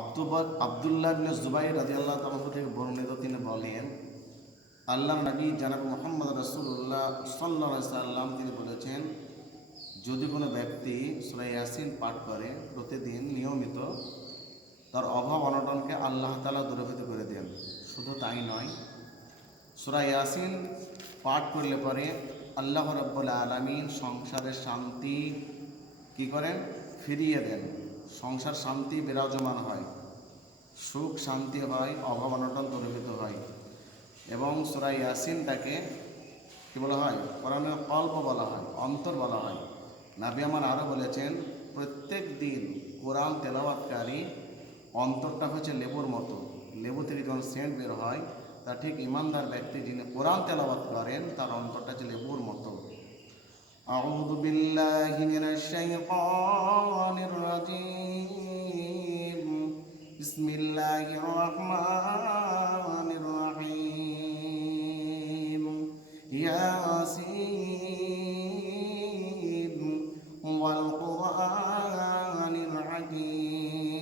আব্দুবাদ আবদুল্লাহ বিন জুবাই রাজি আল্লাহ তালু থেকে বর্ণিত তিনি বলেন, আল্লাহ নবী জানাব মোহাম্মদ রসুল্লাহ সাল্লা সাল্লাম তিনি বলেছেন, যদি কোনো ব্যক্তি সুরাই ইয়াসিন পাঠ করে প্রতিদিন নিয়মিত, তার অভাব অনটনকে আল্লাহ তালা দূরীভূত করে দেন। শুধু তাই নয় সুরাই ইয়াসিন পাঠ করলে পরে আল্লাহ রব্বুল আলমিন সংসারের শান্তি কি করেন? ফিরিয়ে দেন। সংসার শান্তি বিরাজমান হয়। সুখ শান্তি হয়, অভাব অনটন দূরীভূত হয়। এবং সুরাই ইয়াসিনটাকে কি বলা হয়? কোরআনের কল্প বলা হয়, অন্তর বলা হয়। নাবি আমার আরও বলেছেন, প্রত্যেক দিন কোরআন তেলাওয়াতকারী অন্তরটা হচ্ছে লেবুর মতো। লেবু থেকে যখন সেন্ট বের হয়, তা ঠিক ইমানদার ব্যক্তি যিনি কোরআন তেলাওয়াত করেন, তার অন্তরটা হচ্ছে লেবুর মতো। أعوذ بالله من الشيطان الرجيم. بسم الله الرحمن الرحيم. ياسين والقرآن الحكيم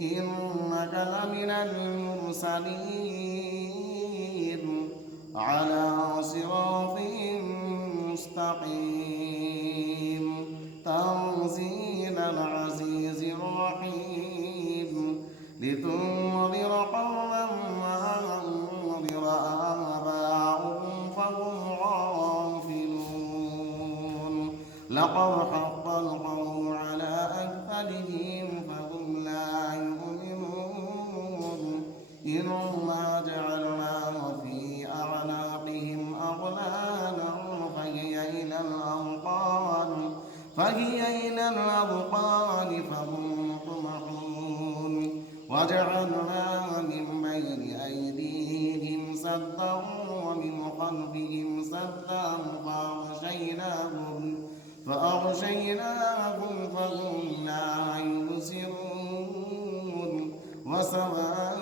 إنك لمن المرسلين. مستقيم تنزيل العزيز الرحيم. لتنذر قوما ما أنذر آباؤهم فهم غافلون. لقد حق القول على أكثرهم فهم لا يؤمنون. فهي إلى الأذقان فهم مطمحون وجعلنا من بين أيديهم سدا ومن خلفهم سدا فأغشيناهم فأغشيناهم فهم لا يبصرون. وسواء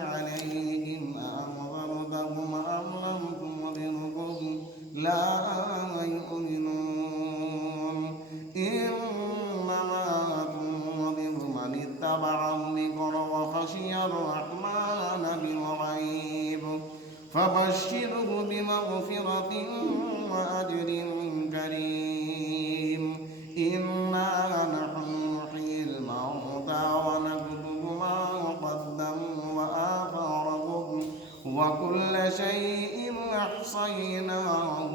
عليهم أأنذرتهم أم لم تنذرهم لا الرحمن بالغيب. فبشره بمغفرة وأجر كريم. إنا نحن نحيي الموتى ونكتب ما قدموا وآثارهم وكل شيء أحصيناه